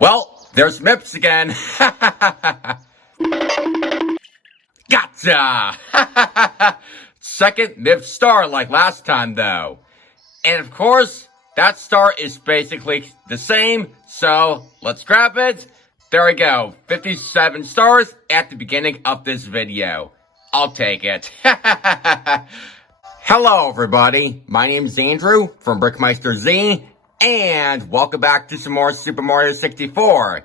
Well, there's Mips again. Gotcha! Second Mips Star like last time though. And of course, that star is basically the same, so let's grab it. There we go, 57 stars at the beginning of this video. I'll take it. Hello everybody, my name is Andrew from BrickMeisterZ, and welcome back to some more Super Mario 64.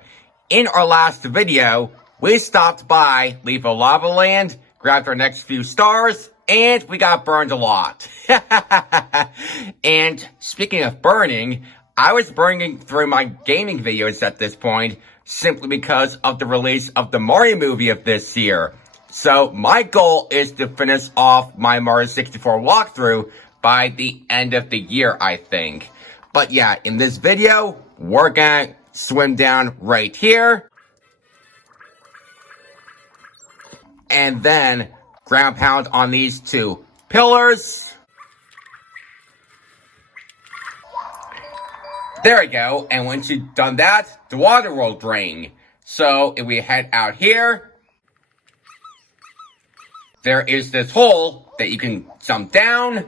In our last video, we stopped by Levo Lava Land, grabbed our next few stars, and we got burned a lot. And speaking of burning, I was burning through my gaming videos at this point, simply because of the release of the Mario movie of this year. So my goal is to finish off my Mario 64 walkthrough by the end of the year, I think. But yeah, in this video, we're gonna swim down right here. And then ground pound on these two pillars. There we go. And once you've done that, the water will drain. So if we head out here, there is this hole that you can jump down,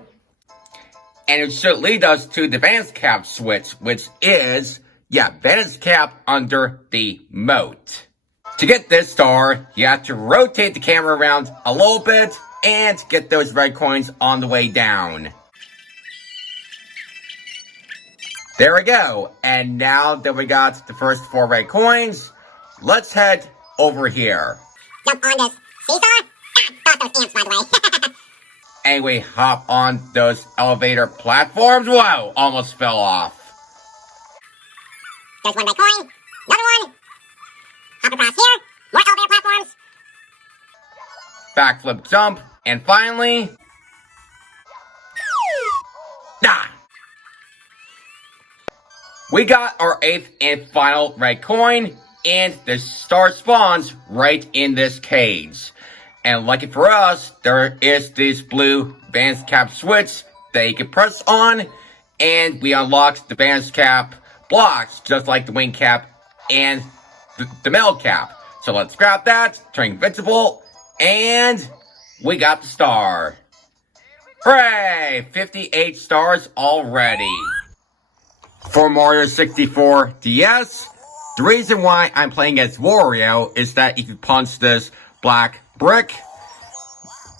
and it should lead us to the Vanish Cap Switch, which is, Vanish Cap under the moat. To get this star, you have to rotate the camera around a little bit and get those red coins on the way down. There we go, and now that we got the first 4 red coins, let's head over here. Jump on this seesaw. Thought those ants, by the way. And we hop on those elevator platforms. Whoa, almost fell off. There's one red coin. Another one. Hop across here. More elevator platforms. Backflip jump. And finally... We got our 8th and final red coin. And the star spawns right in this cage. And lucky for us, there is this blue Vanish Cap Switch that you can press on, and we unlock the Vanish Cap blocks, just like the wing cap and the metal cap. So let's grab that, turn invincible, and we got the star. Hooray! 58 stars already. For Mario 64 DS, the reason why I'm playing as Wario is that if you punch this black brick,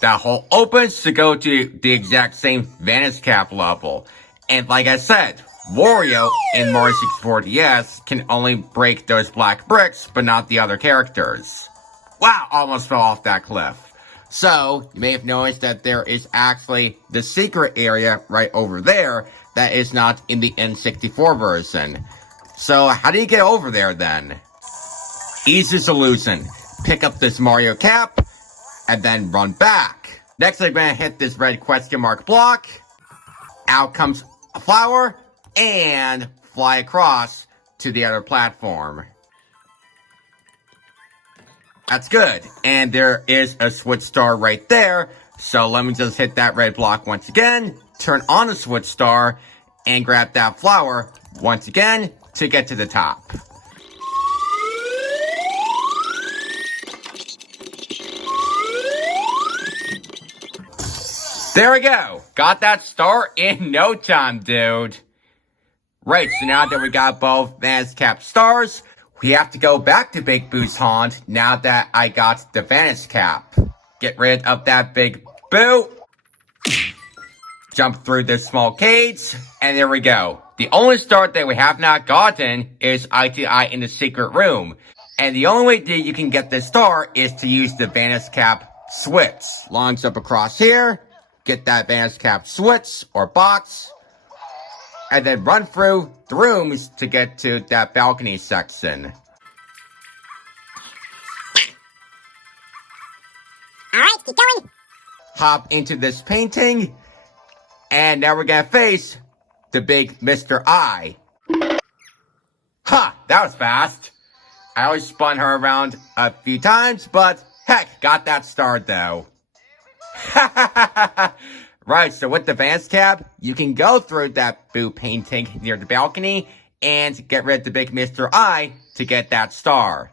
that hole opens to go to the exact same Vanish Cap level. And like I said, Wario in Mario 64 DS can only break those black bricks, but not the other characters. Wow, almost fell off that cliff. So, you may have noticed that there is actually the secret area right over there that is not in the N64 version. So, how do you get over there then? Easy solution. Pick up this Mario cap, and then run back. Next, I'm gonna hit this red question mark block. Out comes a flower, and fly across to the other platform. That's good. And there is a switch star right there. So let me just hit that red block once again, turn on the switch star, and grab that flower once again to get to the top. There we go. Got that star in no time, dude. Right, so now that we got both Vanish Cap stars, we have to go back to Big Boo's Haunt now that I got the Vanish Cap. Get rid of that Big Boo. Jump through this small cage, and there we go. The only star that we have not gotten is eye to eye in the secret room. And the only way that you can get this star is to use the Vanish Cap Switch. Launch up across here. Get that Vanish Cap Switch or box, and then run through the rooms to get to that balcony section. Alright, keep going. Hop into this painting, and now we're gonna face the big Mr. I. Ha! That was fast. I always spun her around a few times, but heck, got that star though. Right, so with the Vanish Cap, you can go through that Boo painting near the balcony and get rid of the big Mr. I to get that star.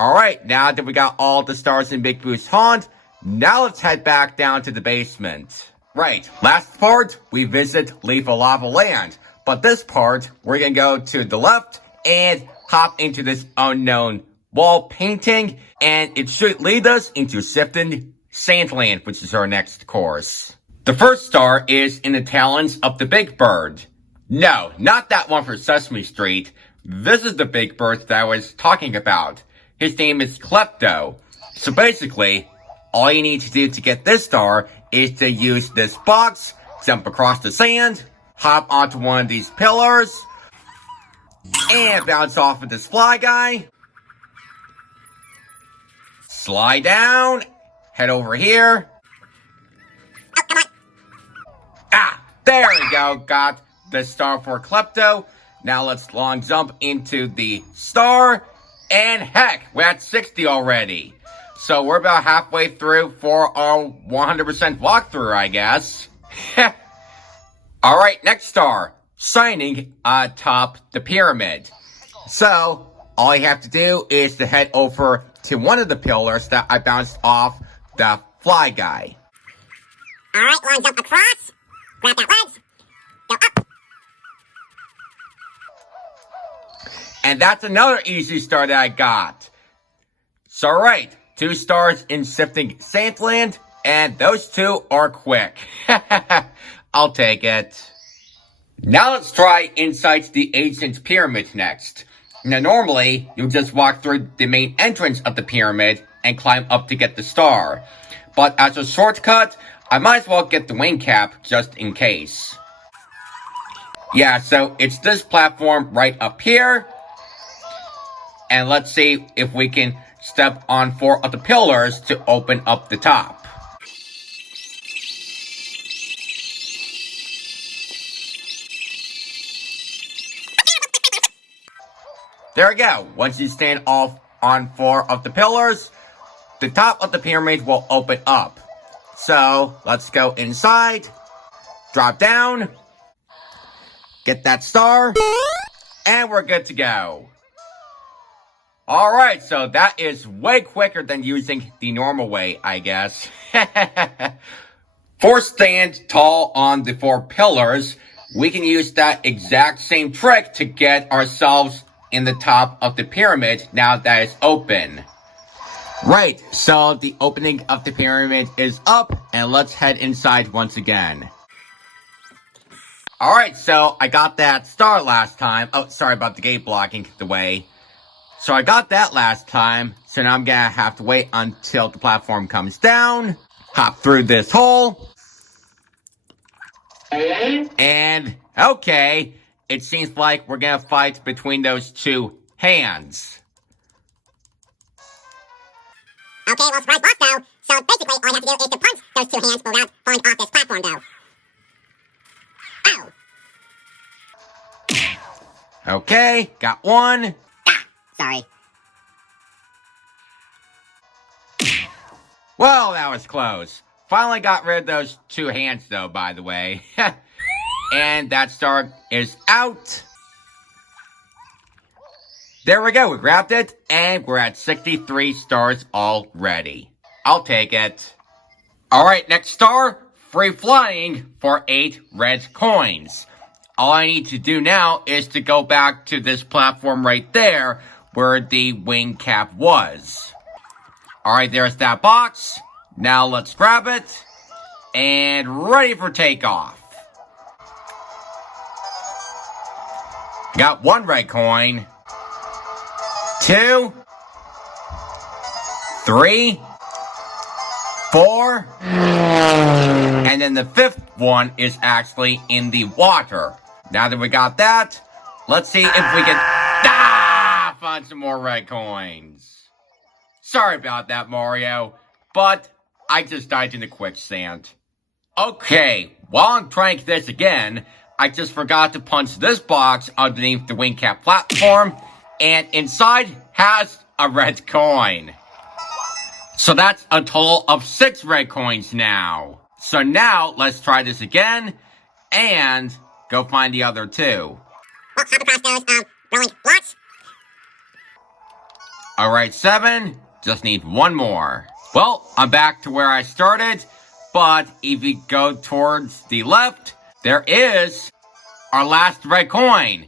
Alright, now that we got all the stars in Big Boo's Haunt, now let's head back down to the basement. Right, last part, we visit Lethal Lava Land. But this part, we're gonna go to the left and hop into this unknown wall painting. And it should lead us into Sifted Sandland, which is our next course. The first star is in the Talons of the Big Bird. No, not that one for Sesame Street. This is the Big Bird that I was talking about. His name is Klepto. So basically, all you need to do to get this star is to use this box, jump across the sand, hop onto one of these pillars, and bounce off of this fly guy. Slide down, head over here. Oh, come on. Ah, there we go, got the star for Klepto. Now let's long jump into the star, and heck, we're at 60 already. So we're about halfway through for our 100% walkthrough, I guess. Alright, next star. Shining atop the pyramid. So, all you have to do is to head over to one of the pillars that I bounced off the fly guy. Alright, long jump across. Grab that ledge. Go up. And that's another easy star that I got. So right, 2 stars in Sifting Sandland, and those 2 are quick. I'll take it. Now let's try inside the ancient pyramid next. Now normally, you just walk through the main entrance of the pyramid and climb up to get the star. But as a shortcut, I might as well get the wing cap just in case. Yeah, so it's this platform right up here. And let's see if we can step on 4 of the pillars to open up the top. There we go. Once you stand off on 4 of the pillars, the top of the pyramid will open up. So, let's go inside, drop down, get that star, and we're good to go. Alright, so that is way quicker than using the normal way, I guess. For stand tall on the 4 pillars, we can use that exact same trick to get ourselves in the top of the pyramid now that it's open. Right, so the opening of the pyramid is up, and let's head inside once again. Alright, so I got that star last time. Oh, sorry about the gate blocking the way. So I got that last time, so now I'm gonna have to wait until the platform comes down, hop through this hole, and okay, it seems like we're gonna fight between those 2 hands. Okay, well, surprise boss though. So basically, all you have to do is to punch those 2 hands without falling off this platform though. Ow. Okay, got 1. Sorry. Well, that was close. Finally got rid of those 2 hands though, by the way. And that star is out. There we go, we grabbed it, and we're at 63 stars already. I'll take it. Alright, next star, free flying for 8 red coins. All I need to do now is to go back to this platform right there, where the wing cap was. Alright, there's that box. Now let's grab it, and ready for takeoff. Got 1 red coin. 2, 3, 4, and then the 5th one is actually in the water. Now that we got that, let's see if we can find some more red coins. Sorry about that, Mario, but I just died in the quicksand. Okay, while I'm trying this again, I just forgot to punch this box underneath the wing cap platform, and inside has a red coin. So that's a total of 6 red coins now. So now, let's try this again, and go find the other 2. Well, hop across those, rolling blocks. Alright, 7. Just need one more. Well, I'm back to where I started, but if we go towards the left, there is our last red coin.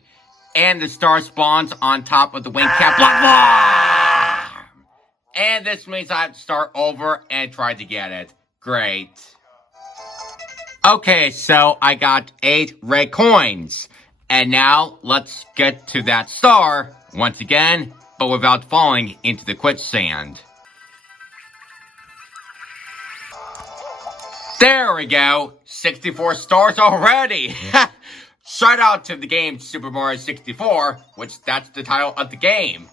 And the star spawns on top of the wing cap platform. And this means I have to start over and try to get it. Great. Okay, so I got 8 red coins. And now let's get to that star once again, but without falling into the quicksand. There we go. 64 stars already. Shout out to the game Super Mario 64, which that's the title of the game.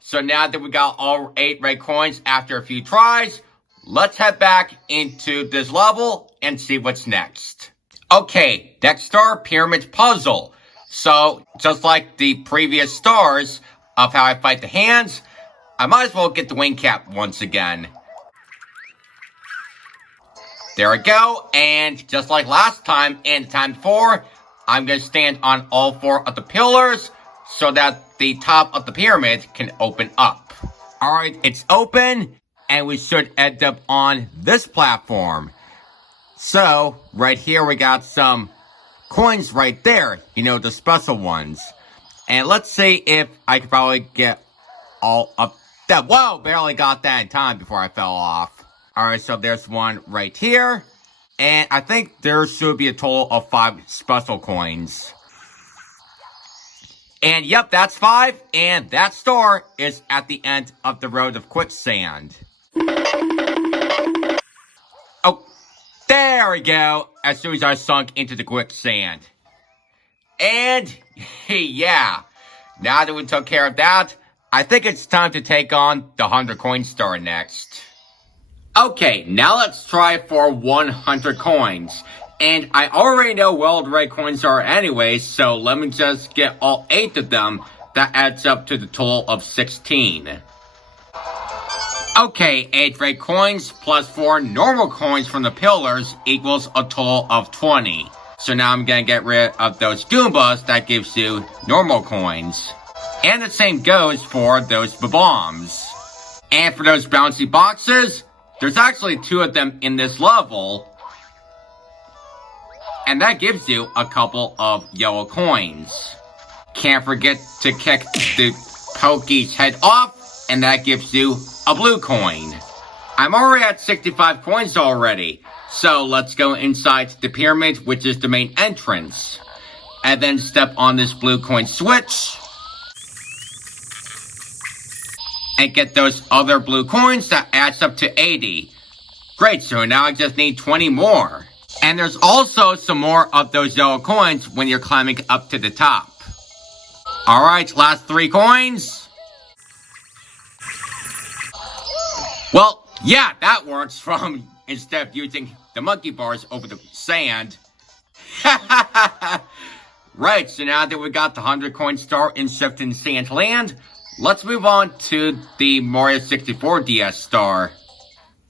So now that we got all 8 red coins after a few tries, let's head back into this level and see what's next. Okay, next star, pyramid puzzle. So, just like the previous stars of how I fight the hands, I might as well get the wing cap once again. There we go, and just like last time and the time before, I'm going to stand on all 4 of the pillars so that the top of the pyramid can open up. Alright, it's open, and we should end up on this platform. So, right here we got some coins right there, you know, the special ones. And let's see if I can probably get all up that. Whoa, barely got that in time before I fell off. Alright, so there's one right here. And I think there should be a total of 5 special coins. And yep, that's 5. And that star is at the end of the road of quicksand. Oh, there we go. As soon as I sunk into the quicksand. And, yeah. Now that we took care of that, I think it's time to take on the 100 coin star next. Okay, now let's try for 100 coins. And I already know where the red coins are anyways, so let me just get all 8 of them. That adds up to the total of 16. Okay, 8 red coins plus 4 normal coins from the pillars equals a total of 20. So now I'm gonna get rid of those Goombas, that gives you normal coins. And the same goes for those bombs. And for those bouncy boxes, there's actually 2 of them in this level. And that gives you a couple of yellow coins. Can't forget to kick the Pokey's head off, and that gives you a blue coin. I'm already at 65 coins already. So let's go inside the pyramid, which is the main entrance. And then step on this blue coin switch. And get those other blue coins that adds up to 80. Great, so now I just need 20 more. And there's also some more of those yellow coins when you're climbing up to the top. Alright, last 3 coins. Well, yeah, that works from instead of using the monkey bars over the sand. Right, so now that we got the 100 coin star in Shifting Sand Land, let's move on to the Mario 64 DS star.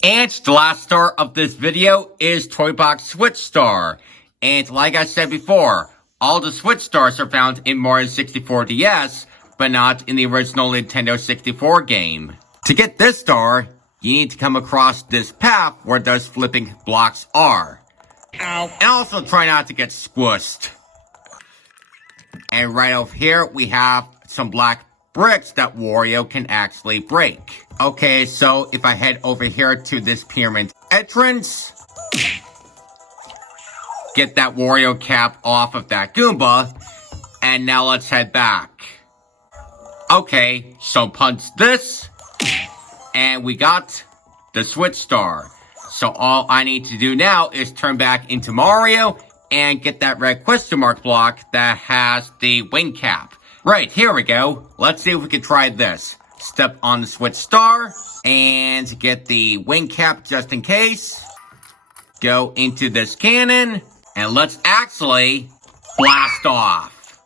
And the last star of this video is Toy Box Switch Star. And like I said before, all the Switch Stars are found in Mario 64 DS, but not in the original Nintendo 64 game. To get this star, you need to come across this path where those flipping blocks are. Ow. And also try not to get squished. And right over here, we have some black bricks that Wario can actually break. Okay, so if I head over here to this pyramid entrance, get that Wario cap off of that Goomba, and now let's head back. Okay, so punch this, and we got the Switch Star. So all I need to do now is turn back into Mario and get that red question mark block that has the wing cap. Right, here we go. Let's see if we can try this. Step on the Switch Star and get the wing cap just in case. Go into this cannon and let's actually blast off.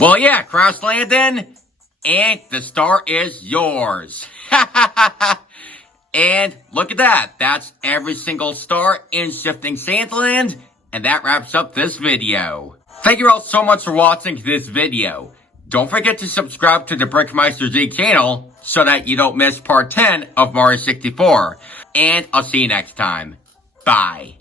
Well, yeah, crash landing, and the star is yours. And look at that. That's every single star in Shifting Sandland. And that wraps up this video. Thank you all so much for watching this video. Don't forget to subscribe to the BrickMeisterZ channel so that you don't miss part 10 of Mario 64. And I'll see you next time. Bye.